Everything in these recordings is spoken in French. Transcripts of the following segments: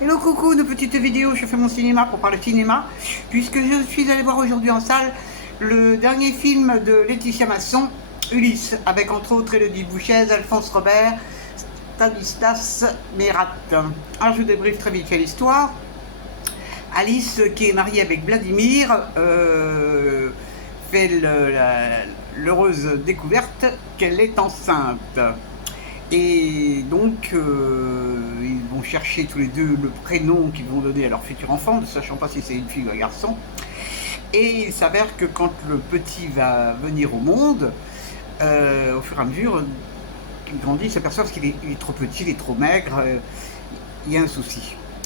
Hello coucou, de petites vidéos, je fais mon cinéma pour parler cinéma, puisque je suis allée voir aujourd'hui en salle le dernier film de Laetitia Masson, Ulysse, avec entre autres Élodie Bouchez, Alphonse Robert, Stanislas Merat. Alors je vous débriefe très vite fait l'histoire. Alice, qui est mariée avec Vladimir, fait l'heureuse découverte qu'elle est enceinte. Et donc, ils vont chercher tous les deux le prénom qu'ils vont donner à leur futur enfant, ne sachant pas si c'est une fille ou un garçon. Et il s'avère que quand le petit va venir au monde, au fur et à mesure qu'il grandit, il s'aperçoit qu'il est trop petit, il est trop maigre, il y a un souci.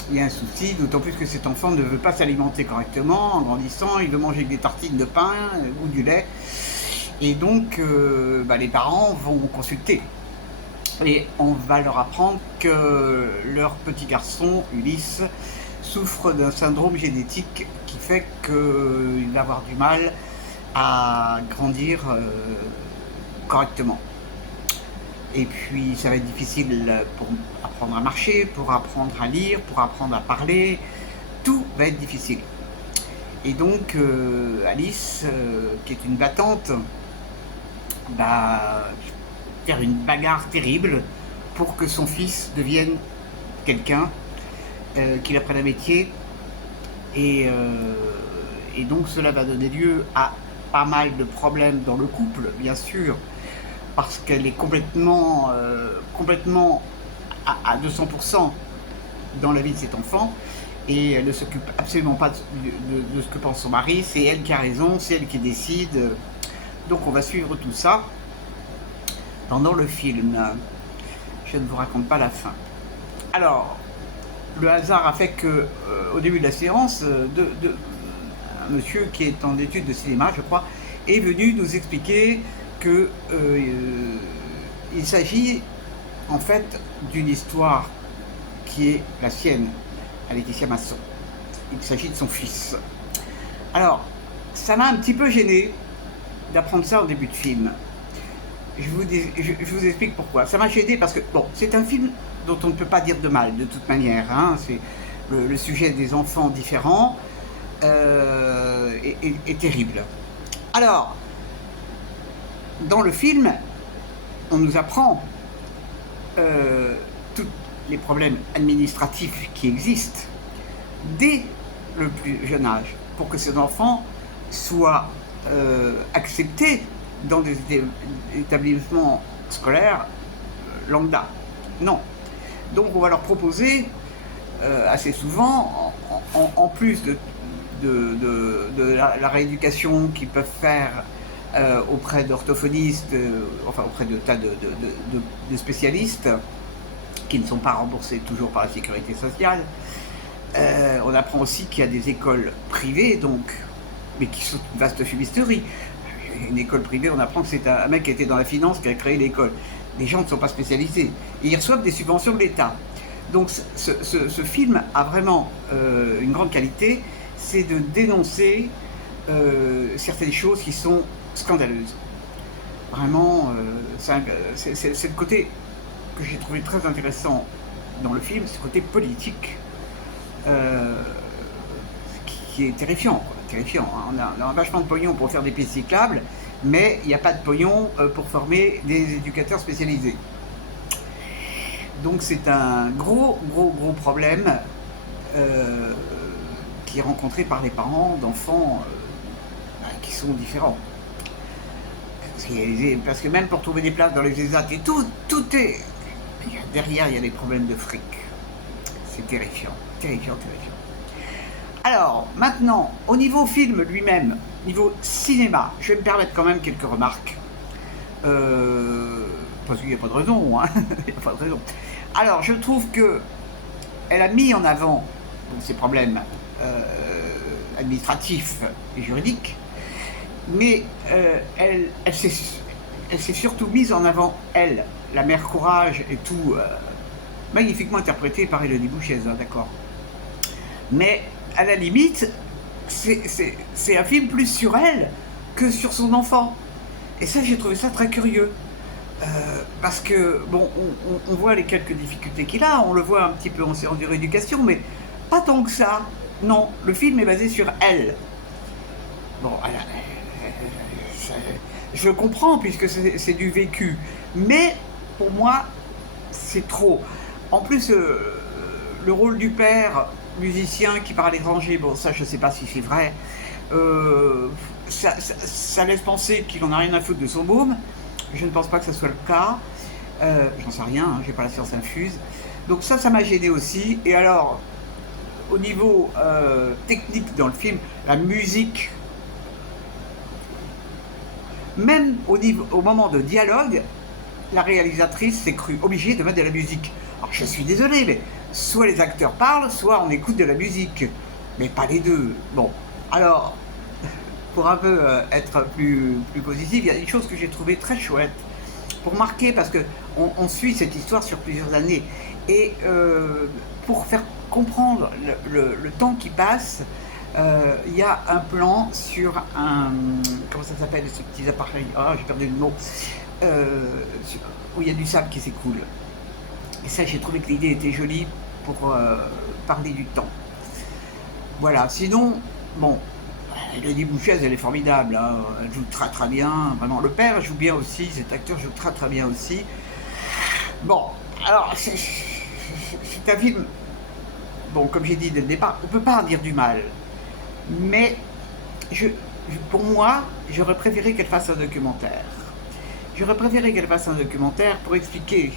Il y a un souci, d'autant plus que cet enfant ne veut pas s'alimenter correctement. En grandissant, il veut manger des tartines de pain ou du lait. Et donc, les parents vont consulter. Et on va leur apprendre que leur petit garçon, Ulysse, souffre d'un syndrome génétique qui fait qu'il va avoir du mal à grandir correctement. Et puis ça va être difficile pour apprendre à marcher, pour apprendre à lire, pour apprendre à parler. Tout va être difficile. Et donc Alice, qui est une battante, va faire une bagarre terrible pour que son fils devienne quelqu'un, qu'il apprenne un métier. Et donc cela va donner lieu à pas mal de problèmes dans le couple, bien sûr, parce qu'elle est complètement à 200% dans la vie de cet enfant, et elle ne s'occupe absolument pas de ce que pense son mari. C'est elle qui a raison, c'est elle qui décide. Donc on va suivre tout ça pendant le film. Je ne vous raconte pas la fin. Alors, le hasard a fait que, au début de la séance, un monsieur qui est en études de cinéma, je crois, est venu nous expliquer que il s'agit en fait d'une histoire qui est la sienne, à Laetitia Masson. Il s'agit de son fils. Alors, ça m'a un petit peu gêné d'apprendre ça au début de film. Je vous explique pourquoi. Ça m'a gêné parce que, bon, c'est un film dont on ne peut pas dire de mal, de toute manière. Hein. C'est le sujet des enfants différents est terrible. Alors, dans le film, on nous apprend tous les problèmes administratifs qui existent dès le plus jeune âge, pour que ces enfants soient acceptés dans des établissements scolaires lambda. Non. Donc on va leur proposer assez souvent, en plus de la rééducation qu'ils peuvent faire auprès d'orthophonistes, enfin auprès de tas de spécialistes qui ne sont pas remboursés toujours par la sécurité sociale. On apprend aussi qu'il y a des écoles privées, donc, mais qui sont une vaste fumisterie. Une école privée, on apprend que c'est un mec qui était dans la finance qui a créé l'école. Les gens ne sont pas spécialisés. Et ils reçoivent des subventions de l'État. Donc ce film a vraiment une grande qualité, c'est de dénoncer certaines choses qui sont scandaleuses. Vraiment, c'est le côté que j'ai trouvé très intéressant dans le film, c'est le côté politique, qui est terrifiant, quoi. Terrifiant, hein. On a vachement de pognon pour faire des pistes cyclables, mais il n'y a pas de pognon pour former des éducateurs spécialisés. Donc c'est un gros problème qui est rencontré par les parents d'enfants qui sont différents. Parce que même pour trouver des places dans les ESAT et tout est... Derrière, il y a des problèmes de fric. C'est terrifiant, terrifiant. Alors, maintenant, au niveau film lui-même, niveau cinéma, je vais me permettre quand même quelques remarques. Parce qu'il n'y a pas de raison, hein. Il n'y a pas de raison. Alors, je trouve que elle a mis en avant ces problèmes administratifs et juridiques, mais elle s'est surtout mise en avant, elle, la mère Courage et tout, magnifiquement interprétée par Élodie Bouchez, hein, d'accord. Mais à la limite, c'est un film plus sur elle que sur son enfant. Et ça, j'ai trouvé ça très curieux. Parce que, bon, on voit les quelques difficultés qu'il a, on le voit un petit peu en séance de rééducation, mais pas tant que ça. Non, le film est basé sur elle. Bon, je le comprends puisque c'est du vécu, mais pour moi, c'est trop. En plus, le rôle du père musicien qui part à l'étranger, bon, ça, je sais pas si c'est vrai. Ça laisse penser qu'il en a rien à foutre de son môme. Je ne pense pas que ce soit le cas. J'en sais rien, hein, j'ai pas la science infuse. Donc ça m'a gêné aussi. Et alors, au niveau technique dans le film, la musique, même au moment de dialogue, la réalisatrice s'est crue obligée de mettre de la musique. Alors je suis désolé, mais soit les acteurs parlent, soit on écoute de la musique. Mais pas les deux. Bon, alors, pour un peu être plus positif, il y a une chose que j'ai trouvée très chouette, pour marquer, parce qu'on suit cette histoire sur plusieurs années, et pour faire comprendre le temps qui passe, il y a un plan sur un... Comment ça s'appelle, ces petits appareils? Ah, j'ai perdu le mot. Où il y a du sable qui s'écoule. Et ça, j'ai trouvé que l'idée était jolie pour parler du temps. Voilà, sinon, bon, Elodie Bouchez, elle est formidable, hein. Elle joue très très bien, vraiment. Le père joue bien aussi, cet acteur joue très très bien aussi. Bon, alors, c'est un film, bon, comme j'ai dit dès le départ, on ne peut pas en dire du mal, mais pour moi, j'aurais préféré qu'elle fasse un documentaire. J'aurais préféré qu'elle fasse un documentaire pour expliquer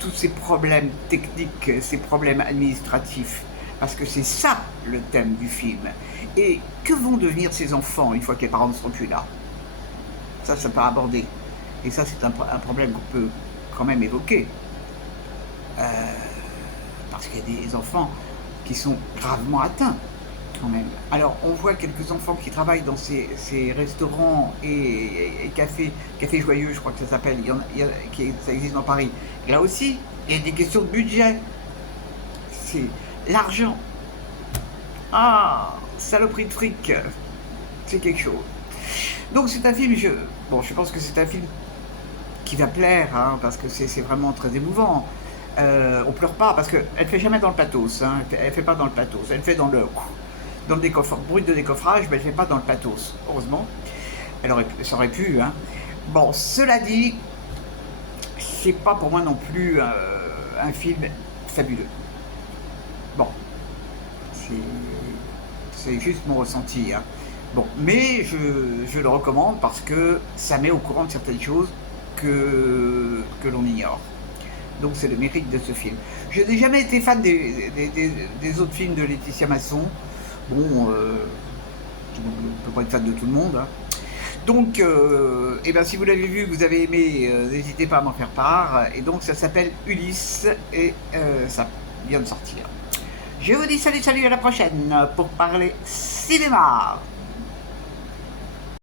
tous ces problèmes techniques, ces problèmes administratifs, parce que c'est ça le thème du film. Et que vont devenir ces enfants une fois que les parents ne seront plus là? Ça peut aborder. Et ça, c'est un problème qu'on peut quand même évoquer. Parce qu'il y a des enfants qui sont gravement atteints, quand même. Alors, on voit quelques enfants qui travaillent dans ces restaurants et cafés joyeux, je crois que ça s'appelle, ça existe dans Paris. Là aussi, il y a des questions de budget. C'est l'argent. Ah, saloperie de fric, c'est quelque chose. Donc c'est un film, je pense que c'est un film qui va plaire, hein, parce que c'est vraiment très émouvant. On pleure pas, parce qu'elle fait jamais dans le pathos, hein, elle fait pas dans le pathos, elle fait dans le bruit de décoffrage, mais elle fait pas dans le pathos, heureusement. Ça aurait pu, hein. Bon, cela dit, c'est pas pour moi non plus un film fabuleux. Bon, c'est juste mon ressenti, hein. Bon, mais je le recommande parce que ça met au courant de certaines choses que l'on ignore. Donc c'est le mérite de ce film. Je n'ai jamais été fan des autres films de Laetitia Masson. Bon, je ne peux pas être fan de tout le monde, hein. Donc, eh ben, si vous l'avez vu, que vous avez aimé, n'hésitez pas à m'en faire part. Et donc ça s'appelle Ulysse et ça vient de sortir. Je vous dis salut, à la prochaine pour parler cinéma.